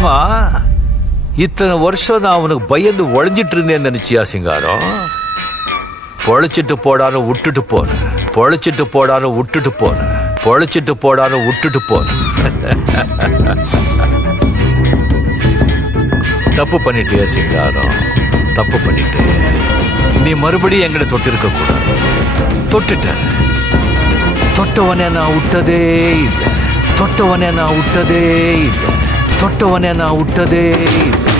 ஆமா, இத்தனை வருஷம் நான் அவனுக்கு பயந்து உழைஞ்சிட்டு இருந்தேன்னு நினைச்சியா சிங்காரம்? பொழைச்சிட்டு போடான்னு விட்டுட்டு போனேன், பொழைச்சிட்டு போடான்னு விட்டுட்டு போனேன், பொழைச்சிட்டு போடான்னு விட்டுட்டு போனேன். தப்பு பண்ணிட்டியா சிங்காரம், தப்பு பண்ணிட்டே. நீ மறுபடியும் எங்களை தொட்டிருக்க கூடாது. தொட்டுட்ட. தொட்டவனே நான் விட்டதே இல்லை, தொட்டவனே நான் விட்டதே இல்லை, தொட்டவனே நான் விட்டதே இல்லை.